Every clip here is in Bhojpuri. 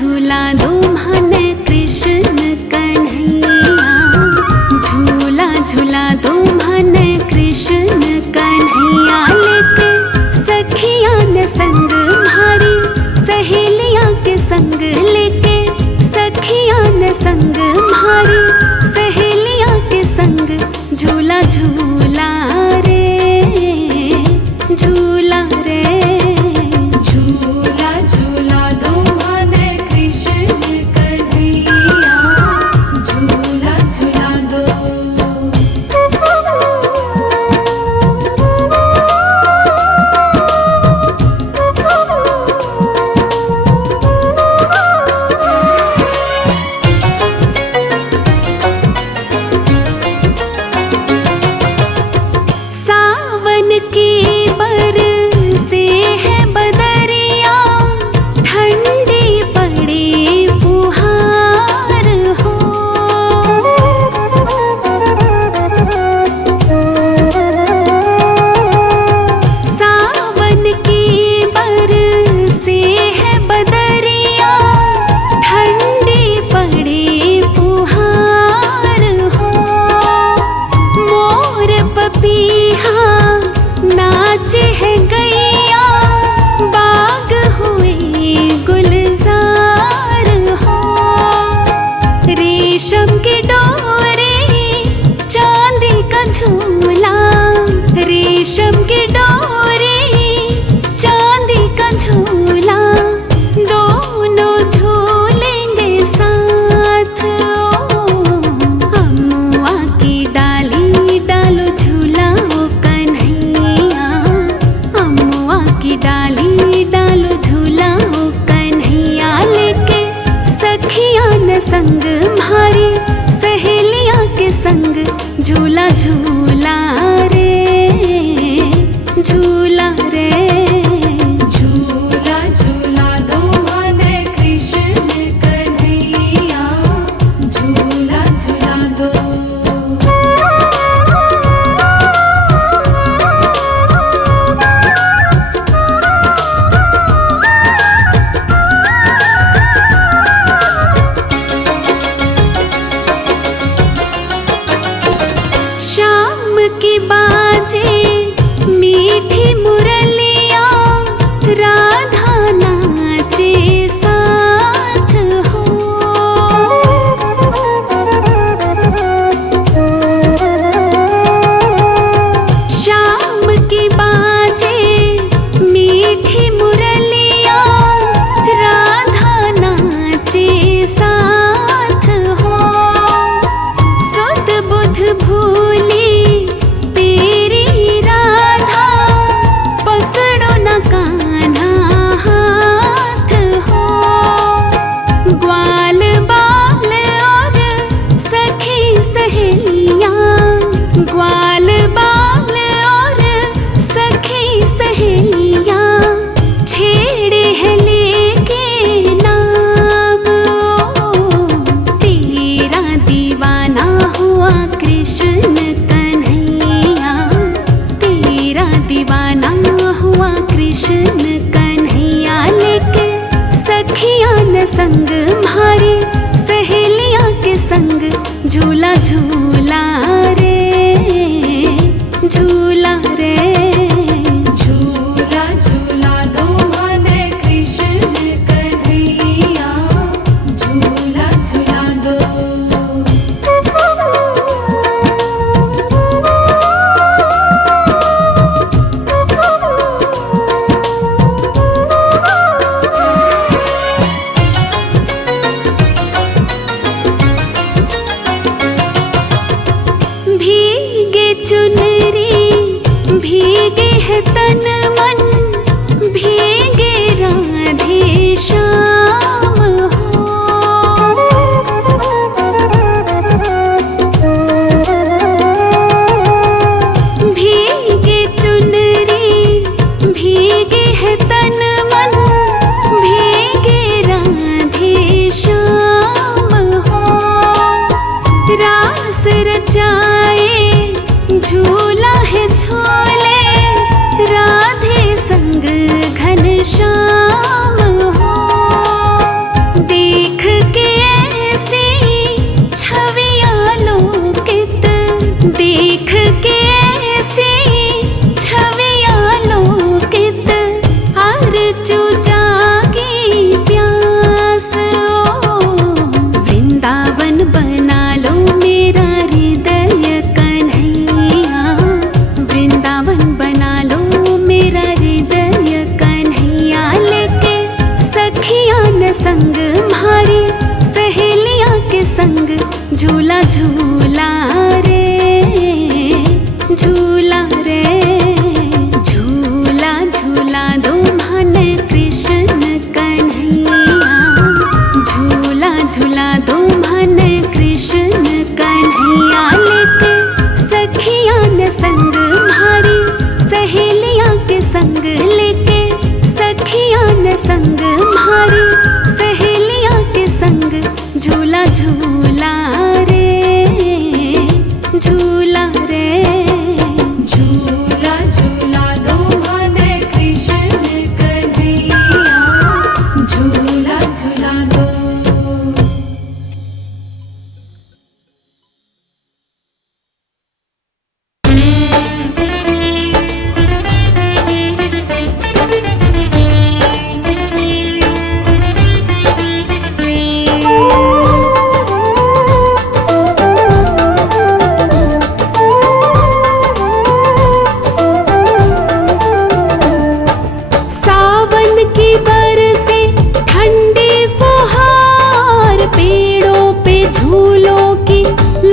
झूला दो मन कृष्ण कन्हैया, झूला झूला दो मन कृष्ण कन्हैया। लेके सखिया न संग भारी सहेलिया के संग, लेके सखिया न संग भारी सहेलिया के संग झूला झूला रे, झूला रे। झूला झूला दो मन कृष्ण कन्हैया, झूला झूला दो। सावन की बरसे है बदरिया, ठंडी पड़ी फुहार हो। सावन की बरसे है बदरिया, ठंडी पड़ी फुहार हो। मोर पपीहा नाचे है गैया, बाग हुए गुलजार हो। रेशम की डोरी चांदी का झूला, रेशम की डोरी चांदी का झूला, दोनों झूलेंगे साथ। अमुआ की डाली डालो झूला ओ कन्हैया, अमुआ की डाली डालो झूला ओ कन्हैया। लेके सखिया न संग भारी सहेलिया के संग झूला झूला रे, झूला रे। झूला झूला दो मन कृष्ण कन्हैया, झूला झूला दो। शाम की बाजे मीठी मुरलिया, राधा नाचे साथ हो। शाम की बाजे मीठी मुरलिया, राधा नाचे साथ हो। सुध बुध भूली तेरी राधा, पकड़ो न कान्हा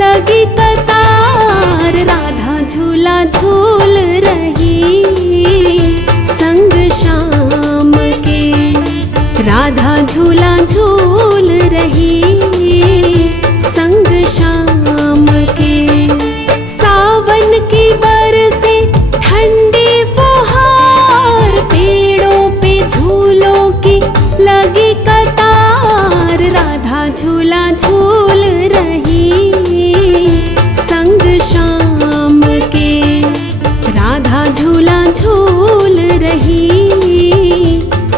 लगी कतार, राधा झूला झूल रही संग श्याम के। राधा झूला झूल रही संग श्याम के। सावन की बरसे ठंडी फुहार, पेड़ों पे झूलों की लगी कतार, राधा झूला झूल रही संग श्याम के। राधा झूला झूल रही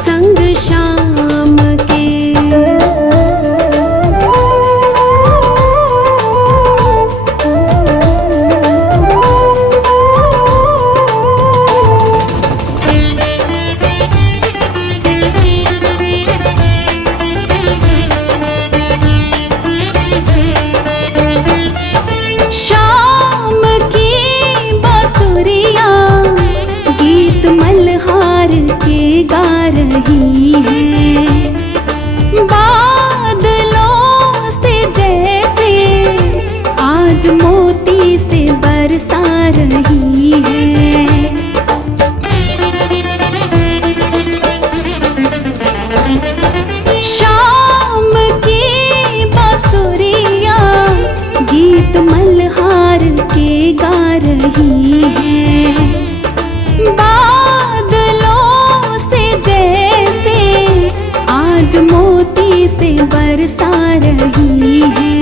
संग श्याम के। शाम की बांसुरिया गीत मल्हार के गा रही है। बादलों से जैसे आज मोती से बरसा रही है। शाम की बांसुरिया गीत मल्हार के गा रही है। बादलों से जैसे आज मोती से बरसा रही है।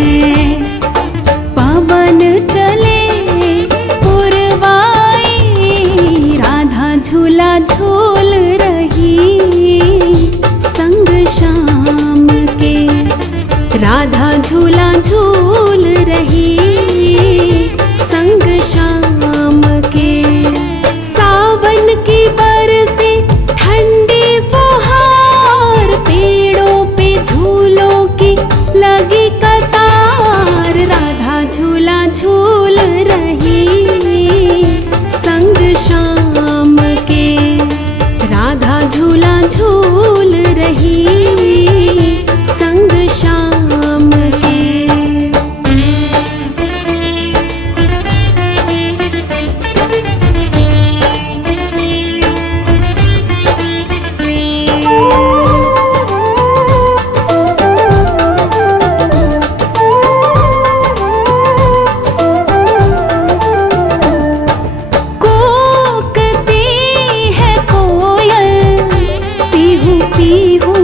पवन चले पुरवाई, राधा झूला झूल रही संग श्याम के। राधा झूला झूल रही संग श्याम के। सावन की बरसे ठंडी फुहार, पेड़ों पे झूलों की लगी कतार, राधा झूला झूल रही संग श्याम के। राधा झूला झूल रही संग श्याम के। पीहू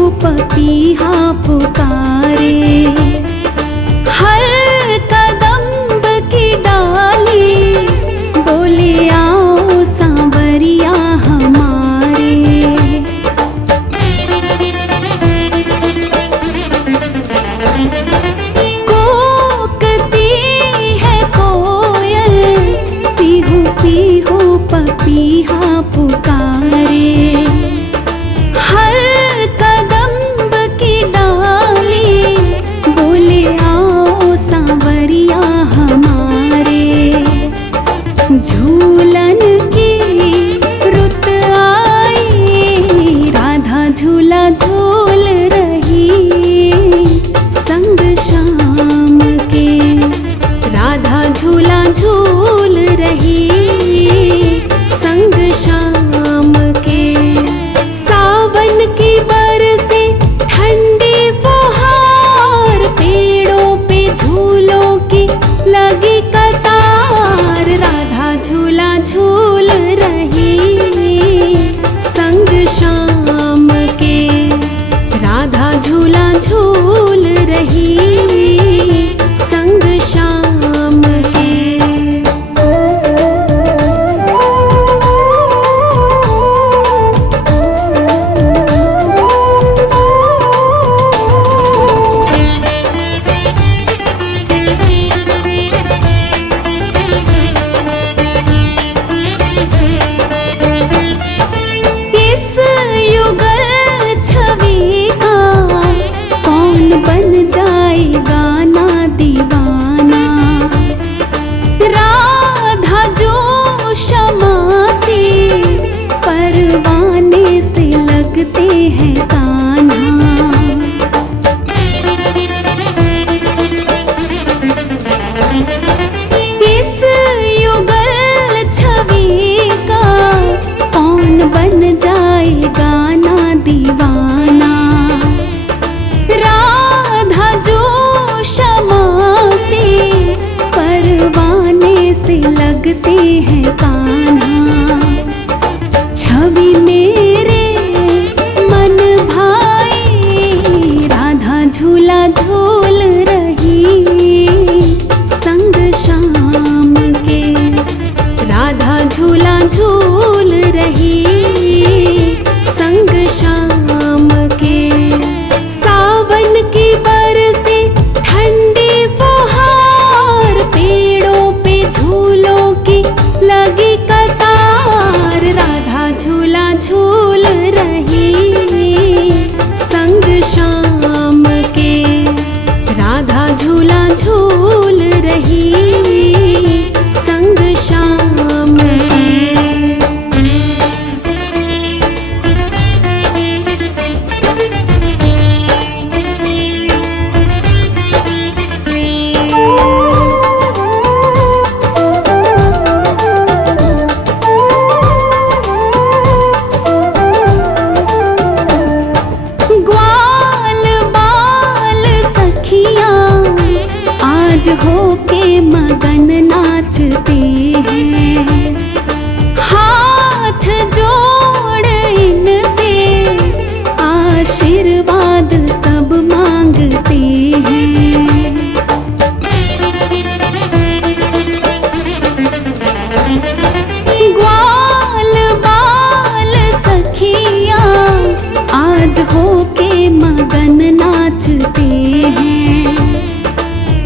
आज होके मगन नाचते हैं।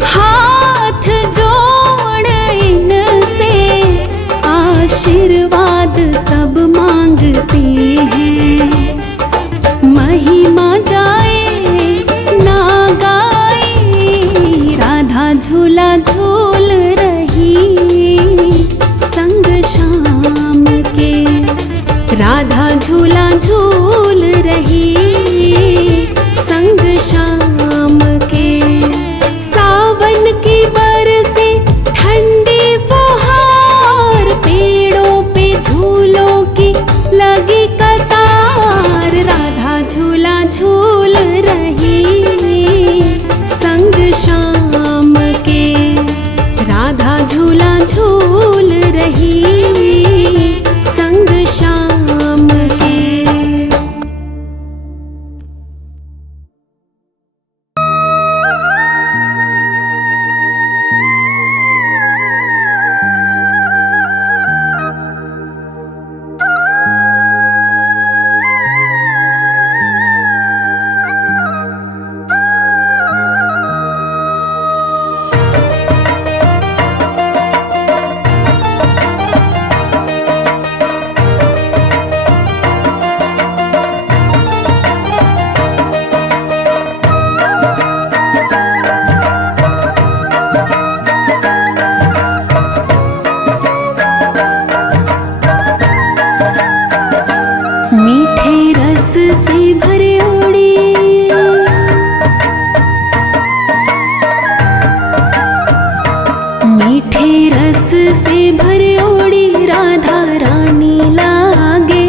हाथ जोड़ इनसे आशीर्वाद सब मांगते हैं। महिमा जाए ना गाए राधा झूला झूल रही संग शाम के। राधा झूला झूल रही संग शाम के। सावन की बरसे ठंडी फुहार, पेड़ों पे झूलों की लगी कतार। राधा झूला झूल रही संग शाम के। राधा झूला झूल रही संग शाम के। मीठे रस से भरे ओड़ी, मीठे रस से भरे ओड़ी राधा रानी लागे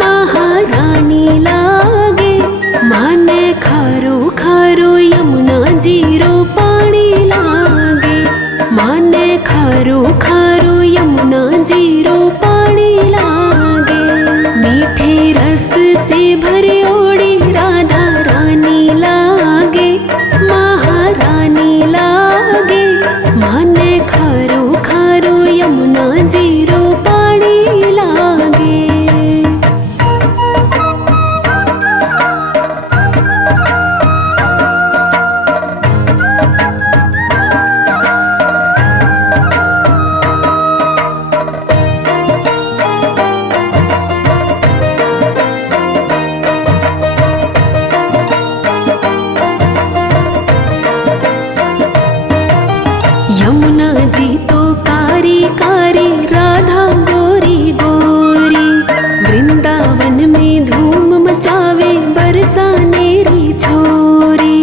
महारानी लागे। माने खारो खारो यमुना जीरो पानी लागे। माने खारो खारो यमुना जीरो पानी लागे। मीठे रस से भरे ओड़ी राधा रानी लागे महारानी लागे। माने खारो खारो यमुना जीरो पानी लागे। यमुना जी तो कारी कारी राधा गोरी गोरी। वृंदावन में धूम मचावे बरसानेरी छोरी।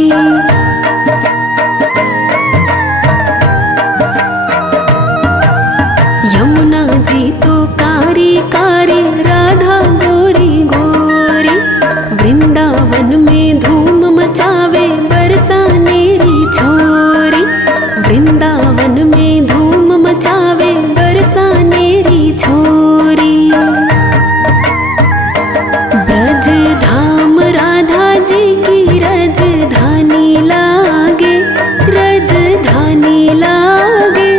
यमुना जी तो कारी कारी राधा गोरी गोरी। वृंदावन में धूम मचावे बरसानेरी छोरी। वृंदावन में धूम मचावे बरसानेरी छोरी। ब्रज धाम राधा जी की रजधानी लागे रजधानी लागे।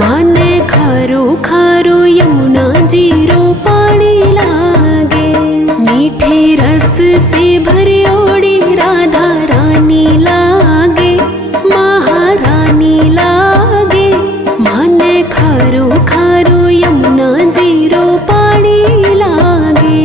माने खारो खारो यमुना जीरो पानी लागे। मीठे रस से भरे ओड़ी राधा रानी लागे महारानी लागे। माने खारो खारो यमुना जीरो पानी लागे।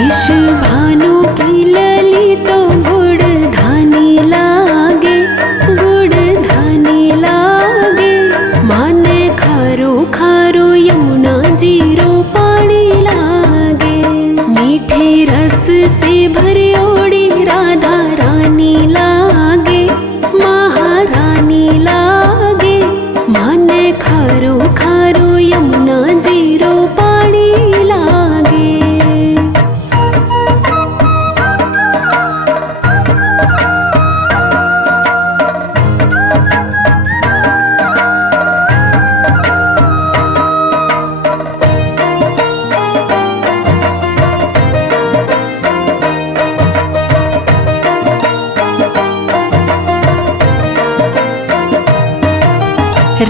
वृषभानु की लली तो गुड़ धानी लागे, गुड़ धानी लागे। माने खारो खारो यमुना जीरो पानी लागे। मीठे रस से भरी ओड़ी राधा रानी लागे, महारानी लागे। माने खारो खारो यमुना जीरो पानी लागे।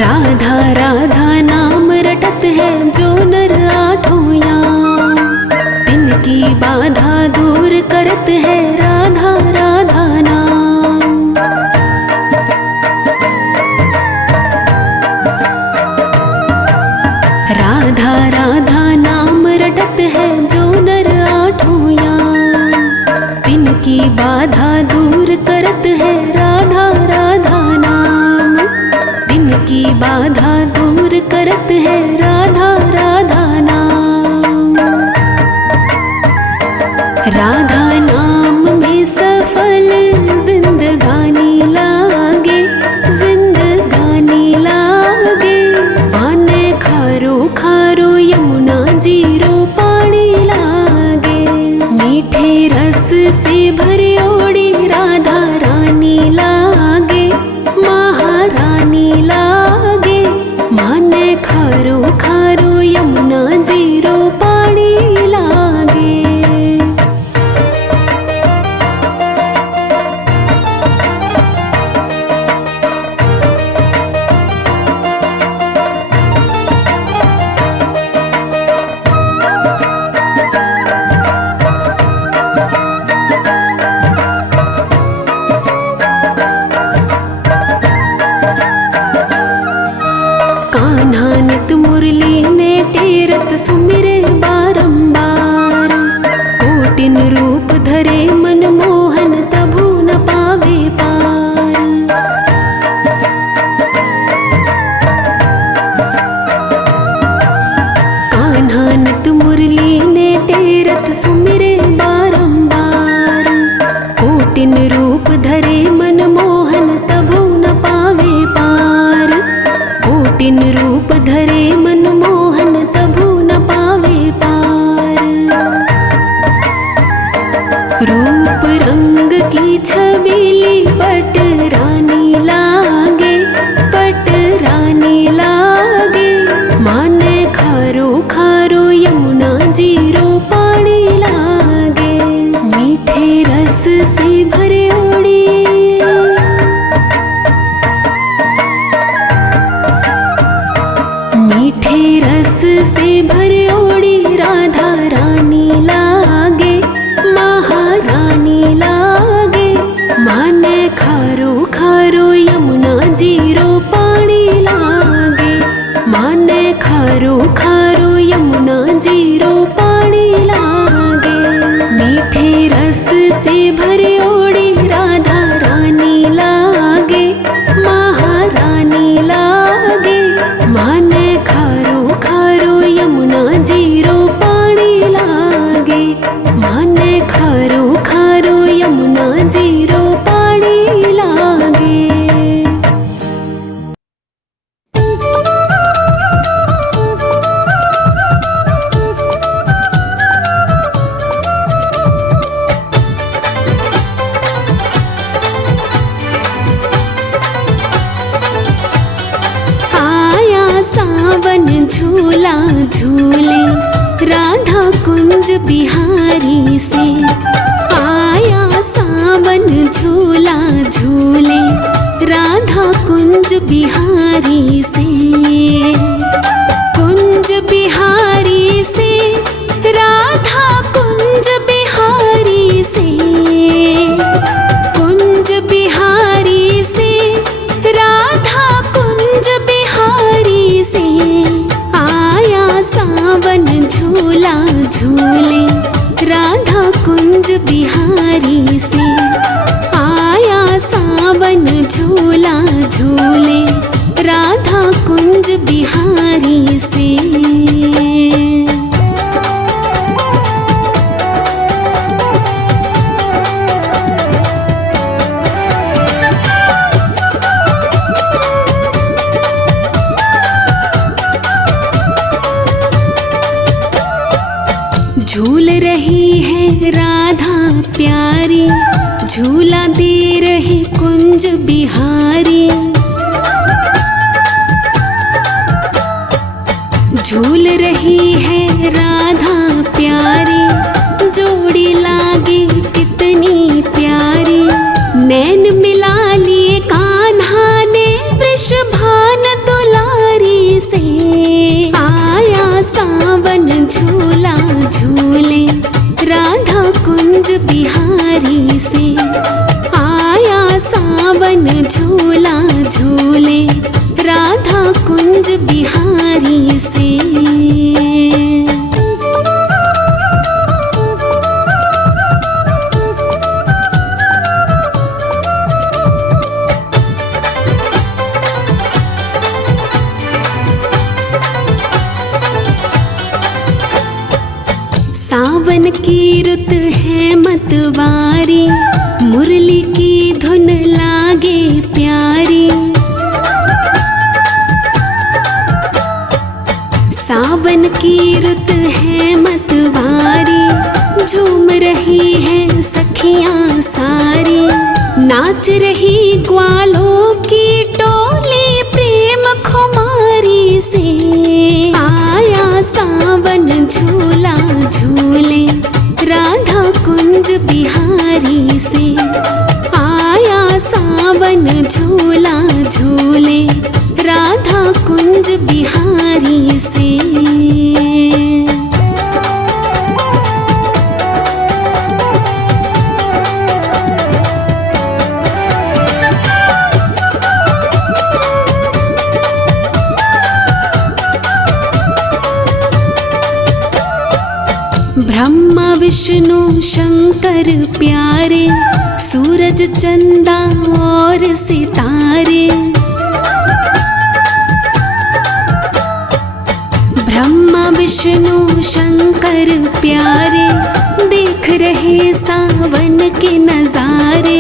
राधा राधा नाम रटत है जो नर आठों याम। तिनकी बाधा दूर करत है राधा राधा नाम। राधा राधा नाम रटत है जो नर आठों याम। तिनकी बाधा दूर करत है राधा राधा नाम। तिनकी बाधा दूर करत है राधा राधा नाम। राधा नाम में सफल जिंदगानी लागे, जिंदगानी लागे। माने खारो खारो यमुना जीरो पानी लागे। मीठे रस से भरी ओड़ी राधा रानी लागे, महारानी लागे। माने खारो खारो यमुना जीरो पानी लागे। कान्हा नित मुरली में टेरत सुमिरे बारंबार। कोटिन रूप धरे मन मोहन तभु न पावे पार। कान्हा नित मुरली में टेरत सुमिरे बारंबार। कोटिन रूप धरे मन मोहन तभु न पावे पार। कोटिन रूप धरे मन मोहन तभु न पावे पार। रूप रंग की छबीली पट रानी लागे, पट रानी लागे। माने खारो खारो यमुना जीरो पानी लागे। मीठे रस से भरे ओड़ी मीठे रस से भरे ओड़ी राधा रानी लागे, महारानी लागे। माने खारो खारो यमुना जीरो पानी लागे। माने खारो खारो यमुना जीरो पानी लागे। मीठे रस से भरे ओड़ी राधा रानी लागे, महारानी लागे। माने खारो खारो यमुना जीरो पानी लागे। माने खारो खारो यमुना जीरो पानी लागे। झूला झूले राधा कुंज बिहारी से। आया सावन झूला झूले राधा कुंज बिहारी से। कुंज बिहारी से राधा कुंज बिहारी से। कुंज बिहारी से राधा कुंज बिहारी से। आया सावन झूला झूले राधा कुंज बिहारी से। आया सावन झूला झूले राधा कुंज बिहारी से। झूल रही है राधा प्यारी, झूला दे रहे कुंज बिहारी। झूल रही है राधा प्यारी, जोड़ी लागे कितनी प्यारी। नैन मिला लिए कान्हा ने वृषभान दुलारी से। आया सावन झूला झूले राधा कुंज बिहारी से। आया सावन झूला झूले राधा कुंज बिहारी से। सावन की रुत है मतवारी, मुरली की धुन लागे प्यारी। सावन की रुत है मतवारी, झूम रही है सखियां सारी। नाच रही ग्वालों की टोली प्रेम खुमारी से। आया सावन झूला झूले राधा कुंज बिहारी से। आया सावन झूला झूले राधा कुंज बिहारी से। ब्रह्मा विष्णु शंकर प्यारे, सूरज चंदा और सितारे। ब्रह्मा विष्णु शंकर प्यारे, देख रहे सावन के नजारे।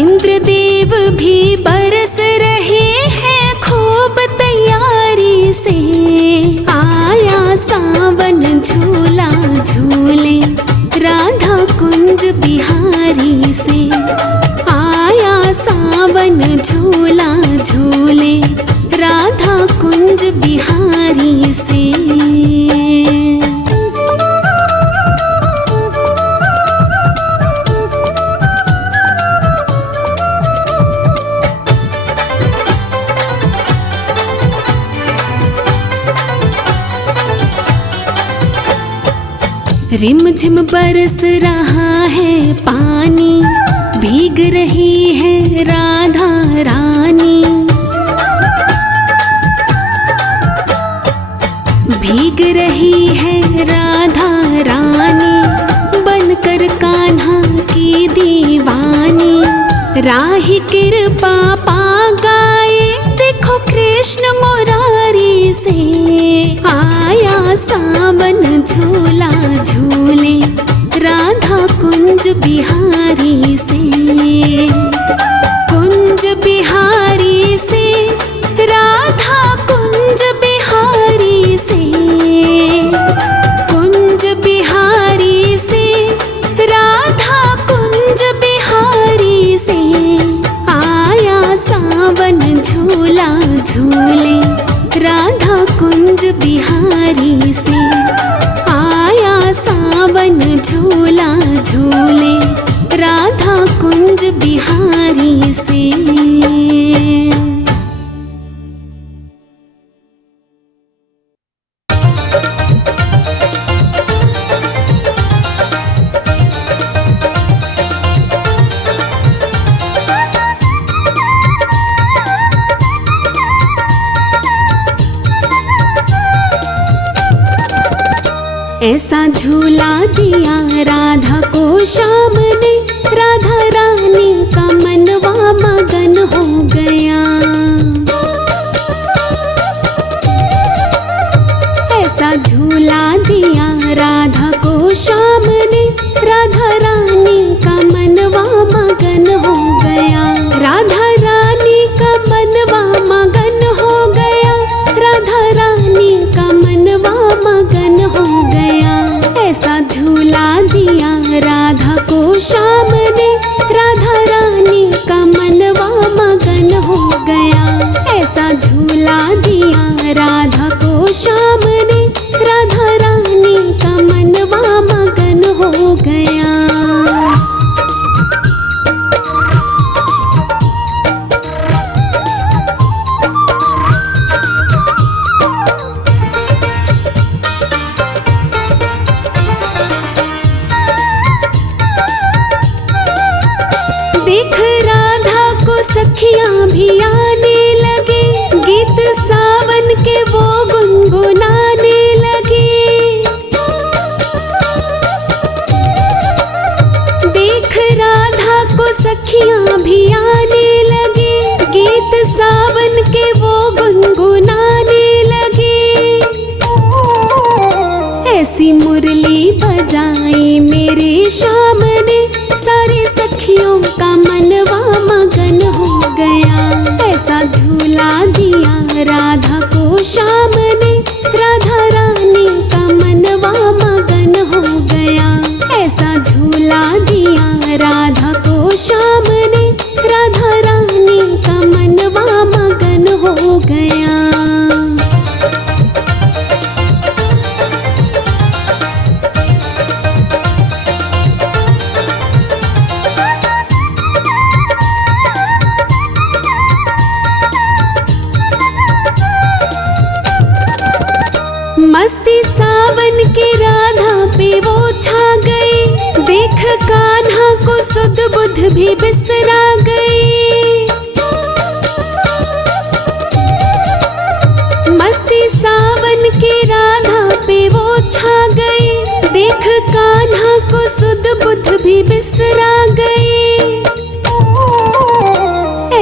इंद्रदेव भी बरस रहे हैं खूब तैयारी से। आया सावन झूला झूले राधा कुंज बिहारी से। आया सावन झूला झूले राधा कुंज बिहारी से। रिमझिम बरस रहा है पानी, भीग रही है राधा रानी। भीग रही है राधा रानी, बनकर कान्हा की दीवानी। राही कृपा पा गाए देखो कृष्ण मुरारी से। आया सावन झूला झूले राधा कुंज बिहारी से। कुंज बिहारी से राधा कुंज बिहारी से। कुंज बिहारी से राधा कुंज बिहारी से। आया सावन झूला झूले राधा कुंज बिहारी से। आया सावन झूला झूले राधा कुंज बिहारी से। ऐसा झूला दिया राधा श्याम ने, राधा रानी का मनवा मगन हो गया। ऐसा झूला दिया राधा को श्याम ने, राधा रानी का मनवा मगन हो गया। राधा रानी का मनवा मगन हो गया, राधा रानी का मनवा मगन हो गया। ऐसा झूला दिया राधा को श्याम ने, राधा रानी का मनवा मगन हो गया। ऐसा झूला दिया राधा को श्याम ने, राधा रानी का मनवा मगन हो गया। देख राधा को सखियां भी आने लगे, गीत सावन के वो गुनगुनाने लगे। देख राधा को सखियां भी आने लगे, गीत सावन के वो गुनगुनाने लगे। ऐसी मुरली बजाई मेरे श्याम ने, सारे सखियों का मनवा मगन हो गया। ऐसा झूला दिया राधा को श्याम ने, राधा रानी का मनवा मगन हो गया। ऐसा झूला दिया राधा को श्याम ने, राधा रानी का मनवा मगन हो गया। मस्ती सावन के राधा पे वो छा गई, देख कान्हा को सुध बुध भी बिसरा गई। मस्ती सावन के राधा पे वो छा गई, देख कान्हा को सुध बुध भी बिसरा गई।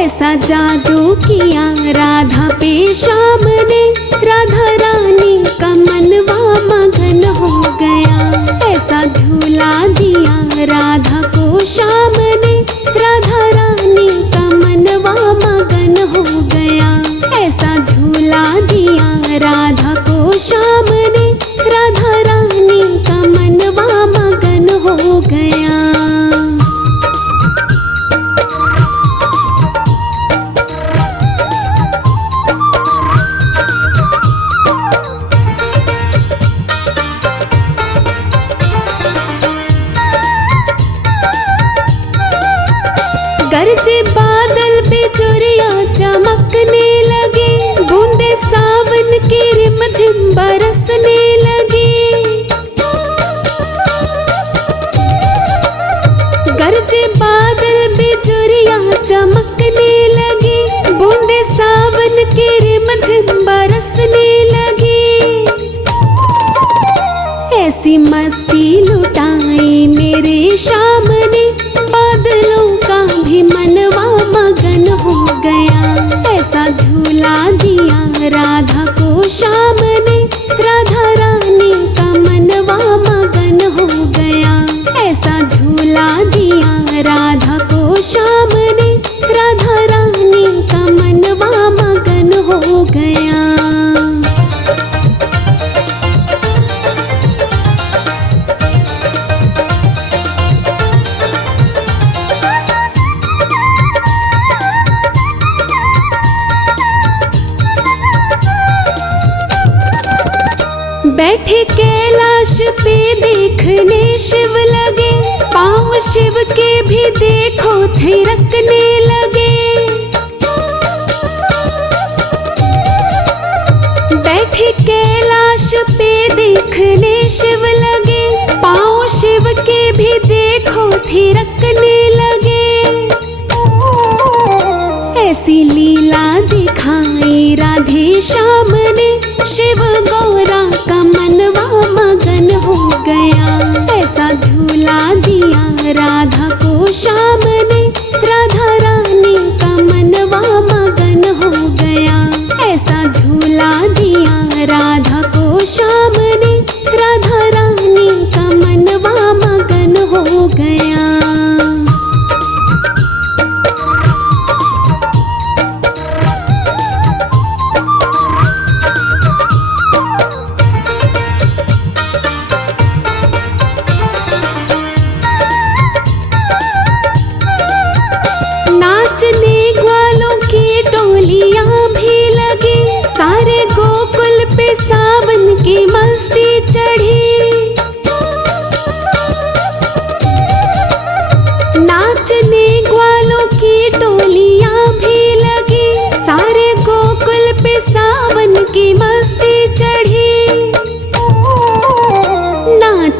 ऐसा जादू किया राधा पे श्याम ने, राधा रानी का मनवा मगन हो गया। ऐसा झूला दिया राधा को श्याम ने, राधा रानी का मनवा मगन हो गया। ऐसा झूला दिया राधा को श्याम ने, राधा रानी का मनवा मगन हो गया। गरजे बादल बिजुरिया चमकने लगे, बूंदे सावन की रिमझिम बरसने लगी। गरजे बादल बिजुरिया चमकने लगे, बूंदे सावन की रिमझिम बरसने लगी। ऐसी मस्ती लुटाई मेरे श्याम ने, बादलों का भी मनवा मगन हो गया। ऐसा झूला दिया राधा को श्याम ने, राधा रानी का मनवा मगन हो गया। ऐसा झूला दिया राधा को श्याम ने, राधा रानी का मनवा मगन हो गया। बैठे कैलाश पे देखने शिव लगे, पाँव शिव के भी देखो थिरकने लगे। बैठे कैलाश पे देखने शिव लगे, पाँव शिव के भी देखो थिरकने लगे। ऐसी लीला दिखाई राधे श्याम ने, शिव गौरा का मनवा मगन हो गया। ऐसा झूला दिया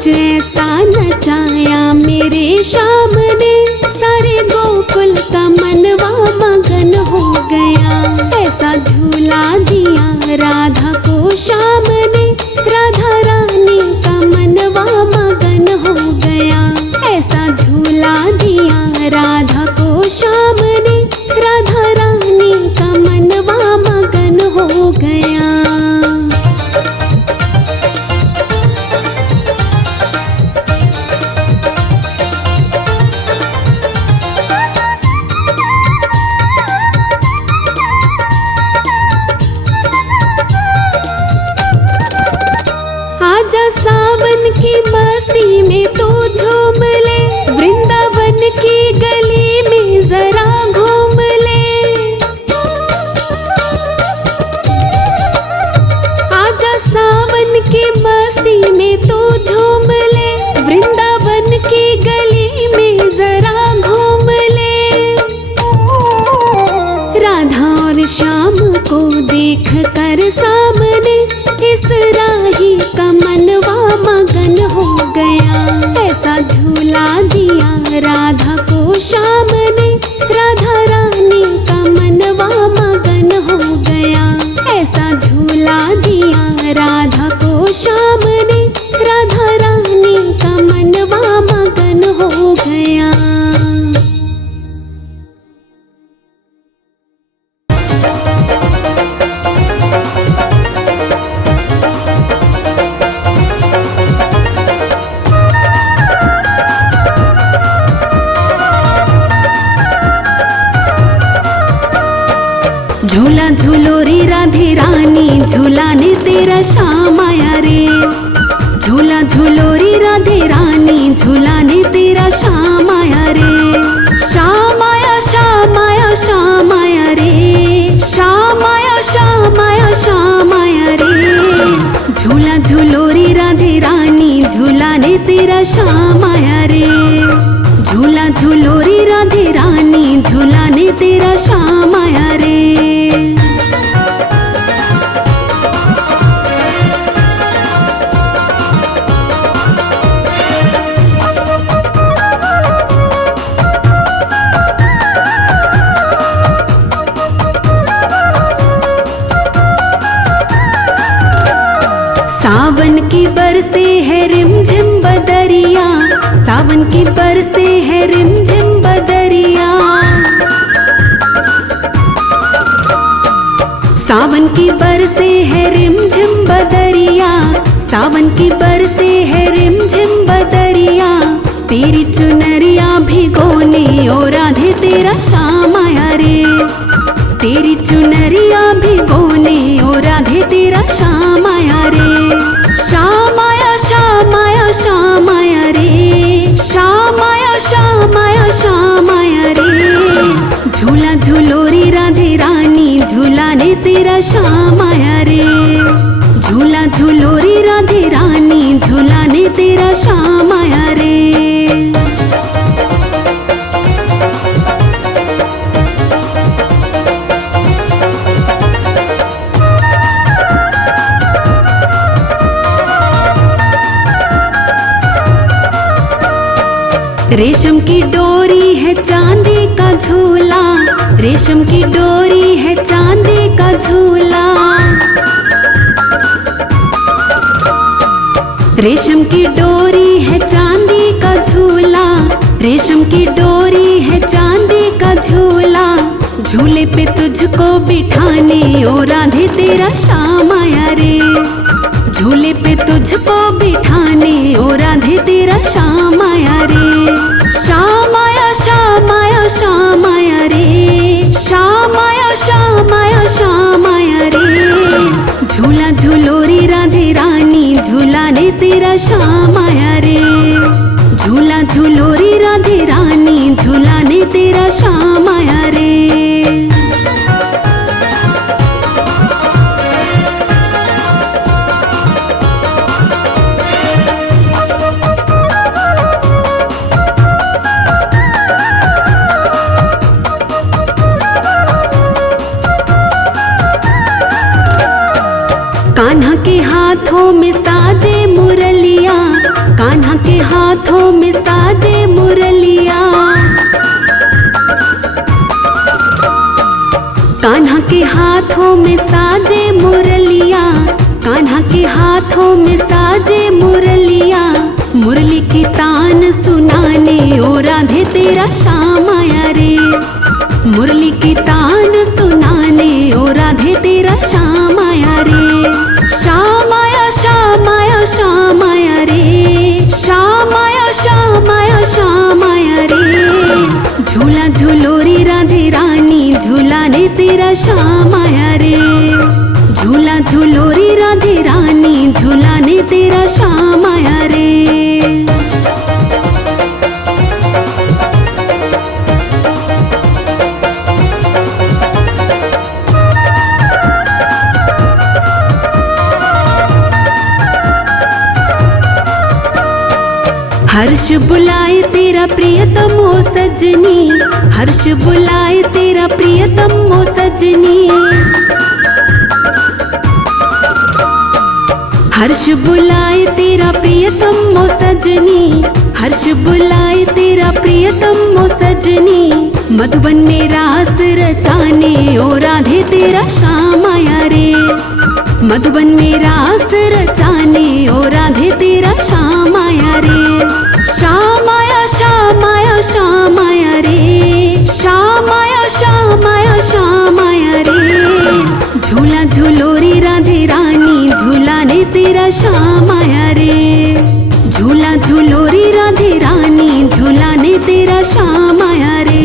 नाच ऐसा नचाया मेरे श्याम ने, सारे गोकुल का मनवा मगन हो गया। ऐसा झूला दिया राधा को श्याम ने, राधा रानी का मनवा मगन हो गया। ऐसा झूला दिया राधा को श्याम ने, राधा रानी का मनवा मगन हो गया। आजा सावन की मस्ती में तो झूम ले, वृंदावन की गली में जरा घूम ले। आजा सावन की मस्ती में तो झूम ले, वृंदावन की गली में जरा घूम ले। राधा और श्याम को देख कर सामने, इस राही का मनवा मगन हो गया। ऐसा झूला दिया राधा को श्याम ने, राधा रानी का मनवा मगन हो गया। ऐसा झूला दिया राधा को श्याम ने, राधा रानी का मनवा मगन हो गया। झूला झूलो रे राधे रानी, झूलाने तेरा श्याम आया रे। झूला झूलो रे राधे रानी, झूलाने तेरा श्याम आया रे। श्याम आया श्याम आया श्याम आया रे, श्याम आया श्याम आया श्याम आया रे। झूला झूलो रे राधे रानी, झूलाने तेरा श्याम आया रे। झूला झूलो रे राधे रानी, झूलाने तेरा श्याम आया रे। सावन की बरसे है रिमझिम बदरिया, सावन की बरसे है रिमझिम बदरिया। सावन की बरसे है रिमझिम बदरिया, सावन की बरसे है रिमझिम बदरिया। तेरी चुनरिया भिगोने ओ राधे तेरा श्याम आया रे। तेरी चुनरिया भिगोने ओ राधे तेरा श्याम आया रे। श्याम आया श्याम आया श्याम आया रे, श्याम आया श्याम आया श्याम आया रे। झूला झूलो रे राधे रानी, झूलाने तेरा श्याम आया रे। झूला झूलो रे राधे रानी, झूलाने तेरा श्याम आया रे। रेशम की डोरी है चांदी का झूला, रेशम की डोरी है चांदी का झूला। रेशम की डोरी है चांदी का झूला, रेशम की डोरी है चांदी का झूला। झूले पे तुझको बिठाने ओ राधे तेरा श्याम आया रे। झूले पे तुझको बिठाने ओ राधे तेरा श्याम आया रे। श्याम आया श्याम आया श्याम आया रे, श्याम आया श्याम आया श्याम आया रे। झूला झूलो रे राधे रानी, झूलाने तेरा श्याम आया रे। झूला झूलो रे राधे रानी, झूलाने तेरा श्याम आया रे। कान्हा के हाथों में साजे मुरलिया, कान्हा के हाथों में साजे मुरलिया, मुरली की तान सुनाने ओ राधे तेरा श्याम आया रे। मुरली की तान सुनाने ओ राधे तेरा श्याम आया रे। श्याम आया श्याम आया श्याम आया रे। श्याम आया श्याम आया श्याम आया रे। झूला झूलोरी राधे रानी झूलाने तेरा श्याम आया रे। झूला झूलोरी राधे रानी झूलाने तेरा श्याम आया रे। हर्ष बुलाए तेरा प्रियतम ओ सजनी, हर्ष बुलाए तेरा प्रियतम ओ सजनी। हर्ष बुलाए तेरा प्रियतम ओ सजनी, हर्ष बुलाए तेरा प्रियतम ओ सजनी। मधुबन में रास रचाने ओ राधे तेरा श्याम आया रे। मधुबन में रास रचाने ओ राधे तेरा श्याम आया रे। श्याम आया श्याम आया श्याम आया रे। श्याम आया श्याम आया श्याम आया रे। झूला झूलोरी राधे रानी झूलाने तेरा श्याम आया रे। झूला झूलोरी राधे रानी झूलाने तेरा श्याम आया रे।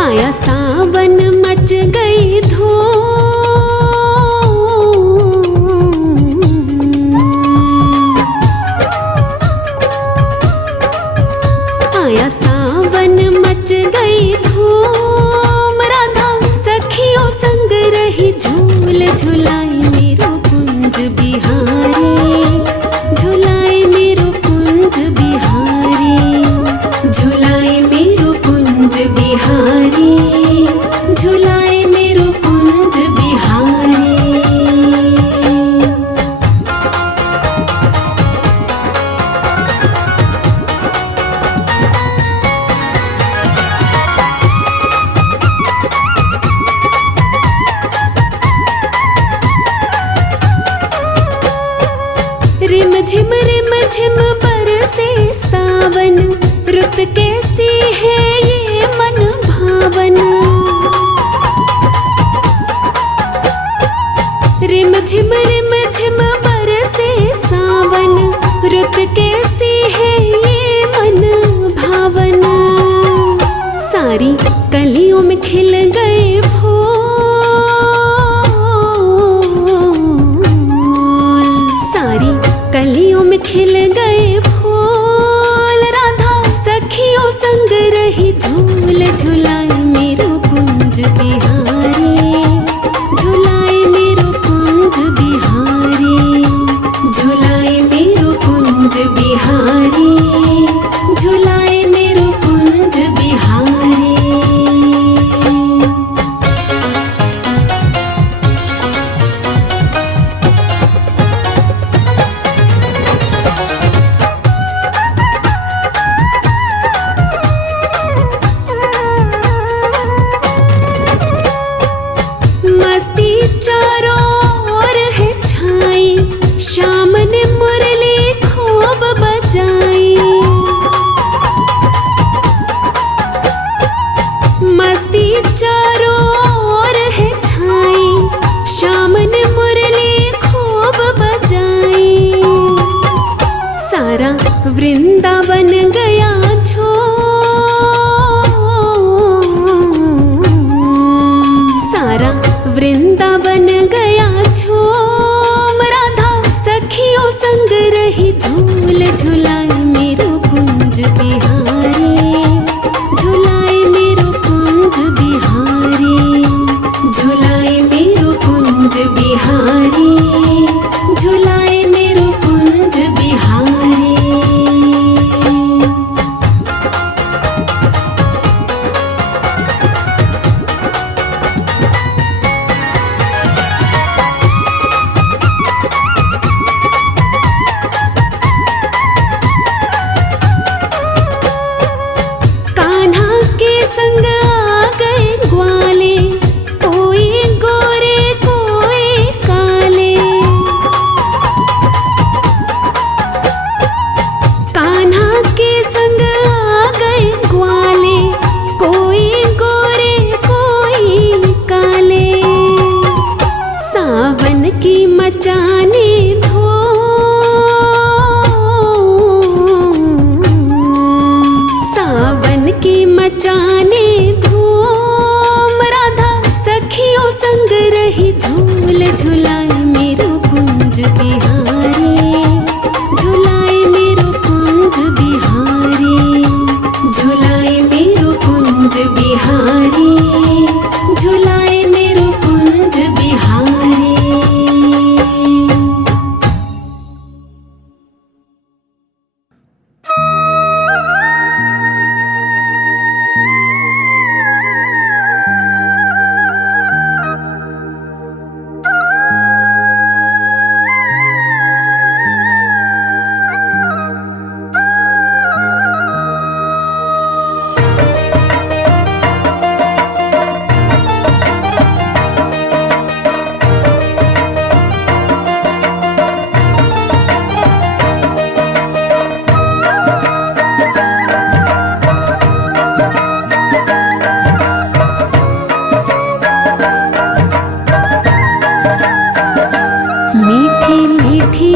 आया सावन मच गई धूम, आया सावन मच गई धूम। राधा सखियों संग रही झूल झुलाई मेरो कुंज बिहारी। झुलाई मेरो कुंज बिहारी। झुलाई मेरो कुंज बिहारी। झुलाए मेरो कुंज बिहारी। रिम झिम बरसे सावन, रुत कैसी है ये मन भावन। रिम झिम बरसे सावन, रुत कैसी है ये मन भावन। सारी कलियों में खिल गए फूल, सारी कलियों में खिल गए फूल। राधा सखियों संग रही झूल झुलाई मेरो कुंज बिहारी। झुलाए मेरो कुंज बिहारी। झुलाए मेरो कुंज बिहारी। झुलाए मेरो कुंज बिहारी। मस्ती चारों ओर है छाई, श्याम ने मुरली खूब बजाई। मस्ती चारों ओर है छाई, श्याम ने मुरली खूब बजाई। सारा वृंदावन गया सारा वृंदावन गया झूम। राधा सखियों संग रही झूल झुलाई मेरो कुंज बिहारी। झुलाए मेरो कुंज बिहारी। झुलाए मेरो कुंज बिहारी। झुलाए मेरो कुंज बिहारी।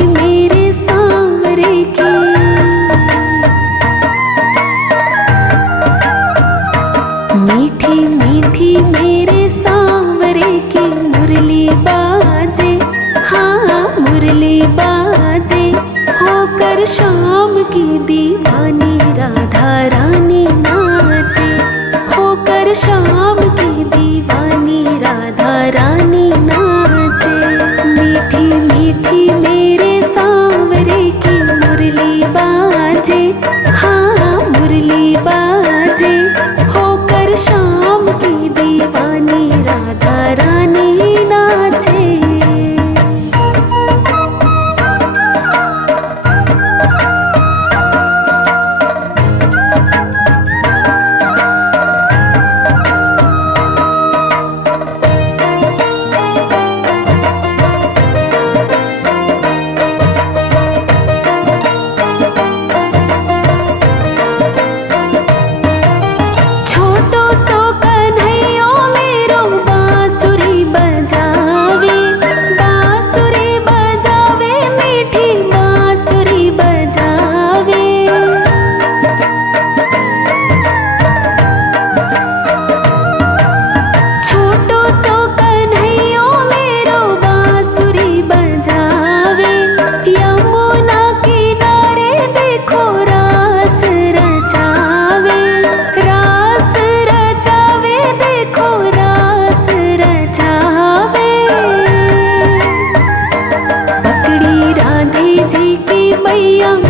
मेरे सांवरे की। मीठी मीठी मेरे सांवरे की मुरली बाजे, हाँ मुरली बाजे। होकर शाम की दीवानी राधा रानी नाचे, होकर शाम की दीवानी राधा रानी नाचे। मीठी मीठी मेरे सांवरे की मुरली बाजे, हाँ मुरली बाजे। होकर शाम की दीवानी राधा रानी नाचे।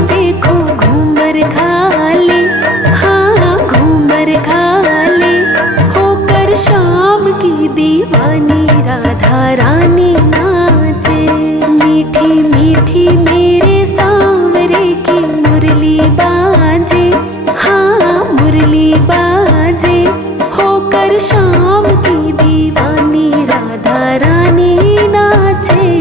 देखो घूमर खाले, हाँ घूमर खाले। होकर शाम की दीवानी राधा रानी नाचे। मीठी मीठी मेरे सांवरे की मुरली बाजे, हाँ मुरली बाजे। होकर शाम की दीवानी राधा रानी नाचे।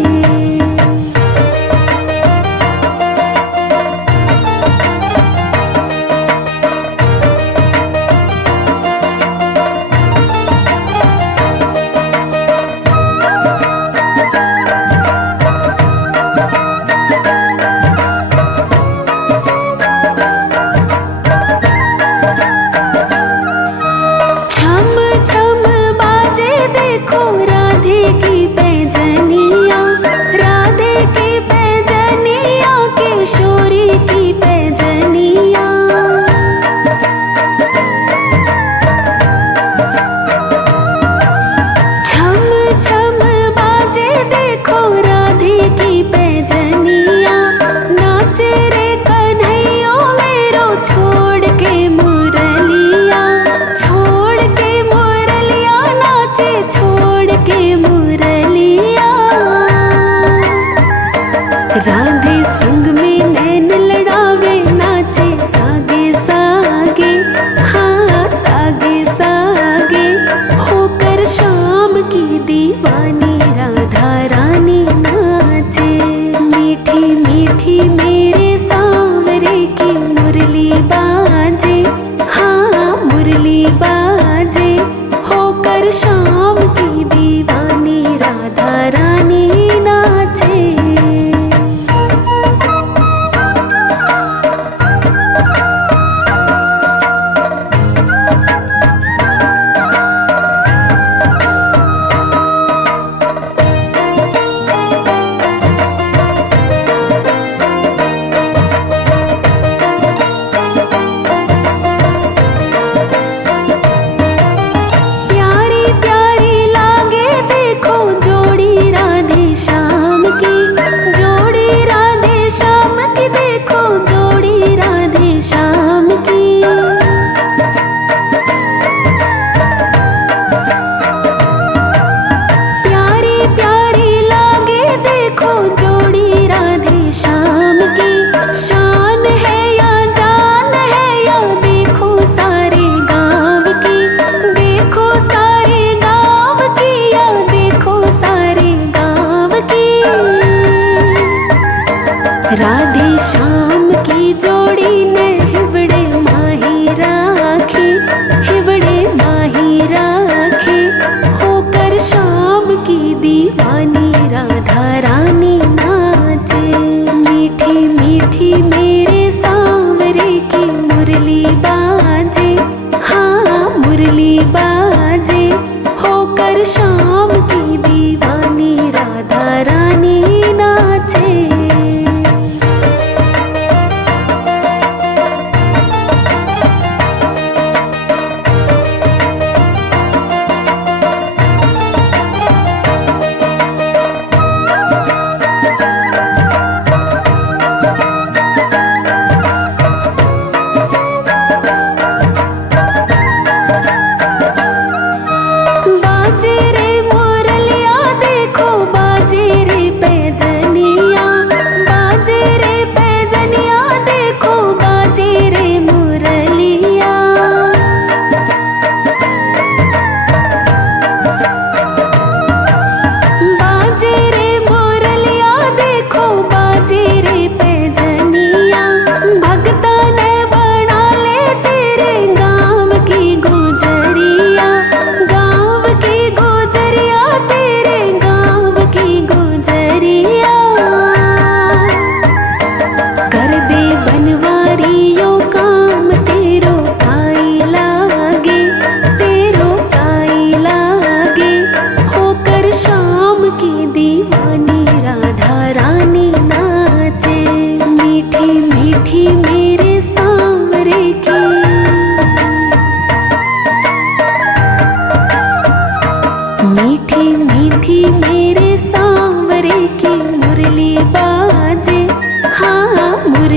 राधे संग में नैन लड़ावे नाचे सागे सागे, हाँ सागे सागे। होकर शाम की दीवानी राधा रानी नाचे। मीठी मीठी मेरे सांवरे की मुरली बाजे, हाँ मुरली बाजे। होकर शाम की दीवानी राधा रानी नाचे। राधे श्याम की जोड़ी ने हिवड़े माही राखे, हिवड़े माही राखे। होकर शाम की दीवानी राधा रानी नाचे।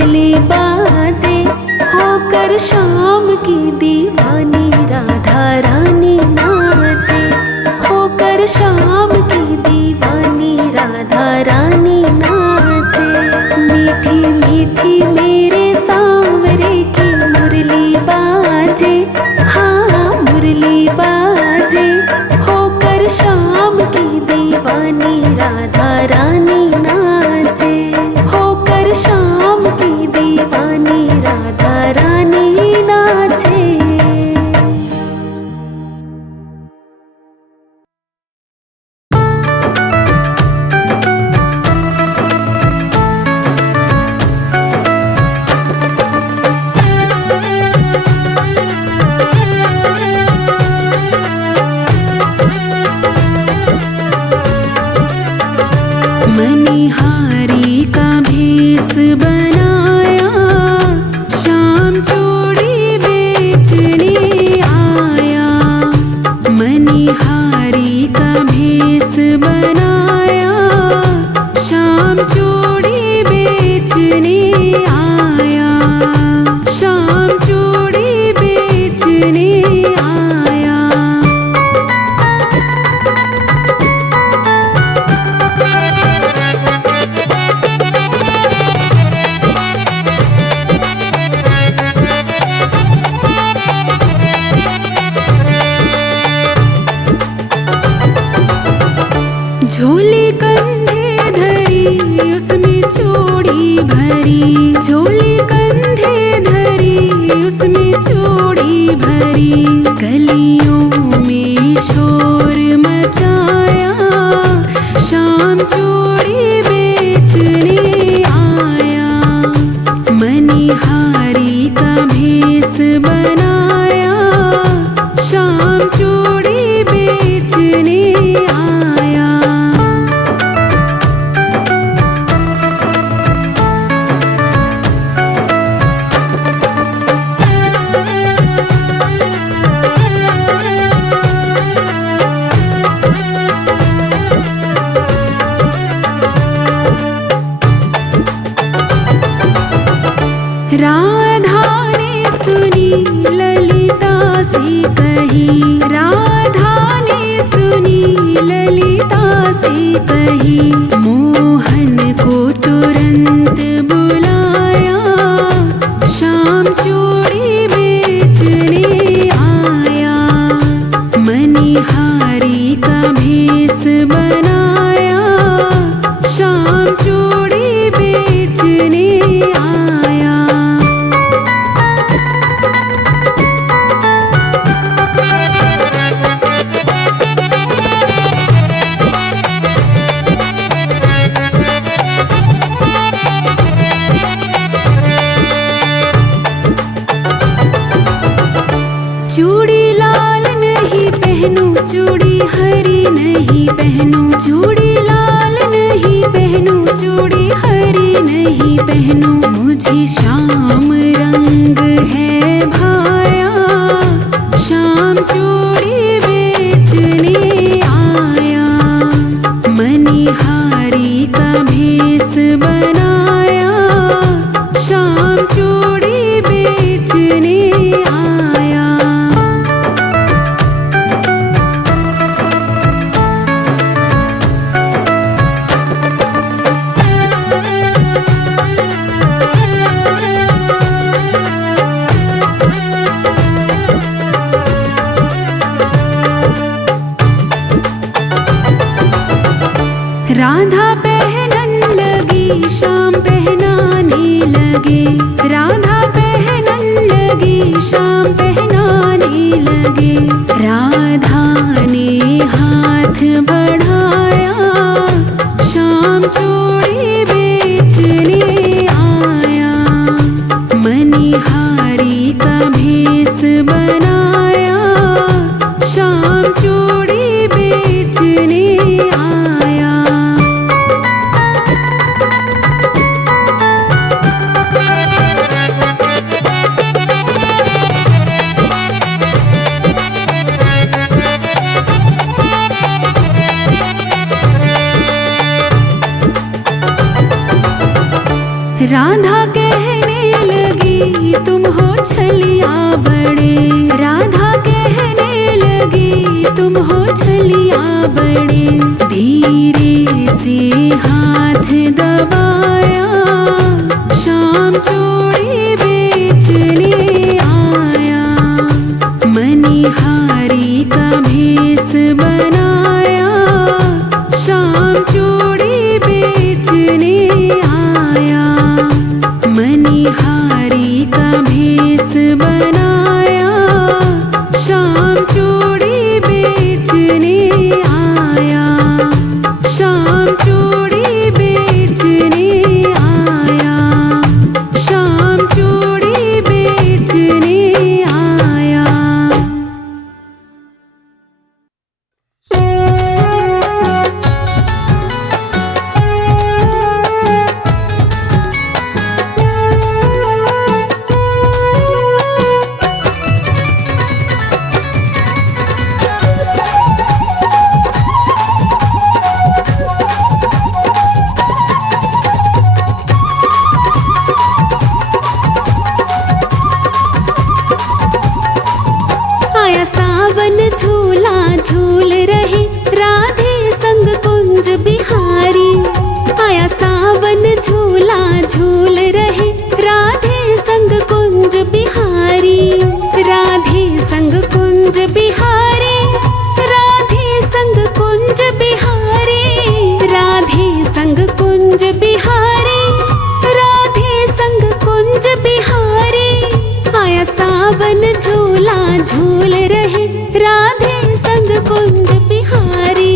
मुरली बाजे, होकर शाम की दीवानी राधा रानी नाचे, होकर शाम की दीवानी राधा रानी नाचे। मीठी मीठी मेरे सांवरे की मुरली बाजे, हाँ मुरली बाजे, होकर शाम की दीवानी राधा रानी नाचे, होकर शाम की दीवानी राधा रानी नाचे। मनिहारी का भेष बनाया, शाम चूड़ी बेचने आया। मनिहारी का भेष बनाया, शाम चूड़ी बेचने आया, शाम चूड़ी बेचने आया। झोली कंधे धरी, उसमें चूड़ी भरी, झोली कंधे धरी, उसमें चूड़ी भरी। गलियों में शोर मचाया, शाम चूड़ी बेचने आया। मनिहारी का भेष बनाया, शाम चूड़ी बेचने आया। राधा ने सुनी ललिता से कही, राधा ने सुनी ललिता से कही। मोहन को तुरंत बुलाया, शाम चूड़ी बेचने आया। मनिहारी का भेष बनाया, शाम चूड़ी बेचने आया। चूड़ी लाल नहीं पहनूं, चूड़ी हरी नहीं पहनूं, चूड़ी लाल नहीं पहनूं, चूड़ी हरी नहीं पहनूं। मुझे श्याम रंग है भाया, शाम चूड़ी बेचने आया। मनिहारी का भेष बनाया, शाम चूड़ी बेचने आया। राधा पहनन लगी, श्याम पहनाने लगे, राधा पहनन लगी, श्याम पहनाने लगे। राधा ने हाथ बढ़ाया, श्याम चूड़ी बेचने आया। मनिहारी का भेष बनाया, शाम चूड़ी बेचने आया। राधा कहने लगी तुम हो छलिया बड़े, राधा कहने लगी तुम हो छलिया बड़े। धीरे से हाथ दबाया, शाम चूड़ी बेचने आया। मनिहारी का भेष बनाया, शाम चूड़ी बेचने आया। मनिहारी का भेष बनाया, शाम चूड़ी बेचने आया। शाम चूड़ी बेचने आया, शाम चूड़ी बेचने आया। आया सावन झूला झूल रहे, राधे संग कुंज बिहारी। आया सावन झूला झूल रहे, राधे संग कुंज बिहारी। राधे संग कुंज बिहारी, राधे संग कुंज बिहारी। राधे संग कुंज बिहारी, राधे संग कुंज बिहारी। आया सावन झूला झूल रहे, राधे संग कुंज बिहारी।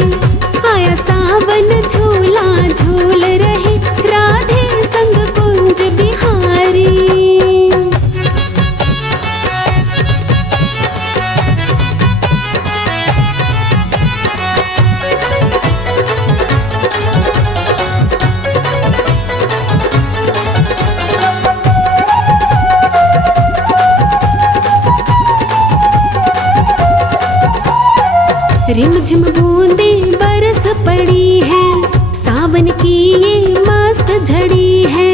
आया सावन झूला झूल रहे, राधे संग कुंज बिहारी। रिमझिम बूंदें बरस पड़ी है, सावन की ये मस्त झड़ी है।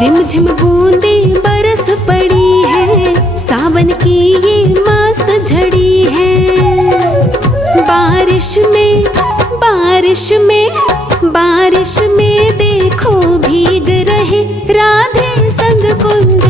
रिमझिम बूंदें बरस पड़ी है, सावन की ये मस्त झड़ी है। बारिश में बारिश में बारिश में देखो भीग रहे, राधे संग कुंज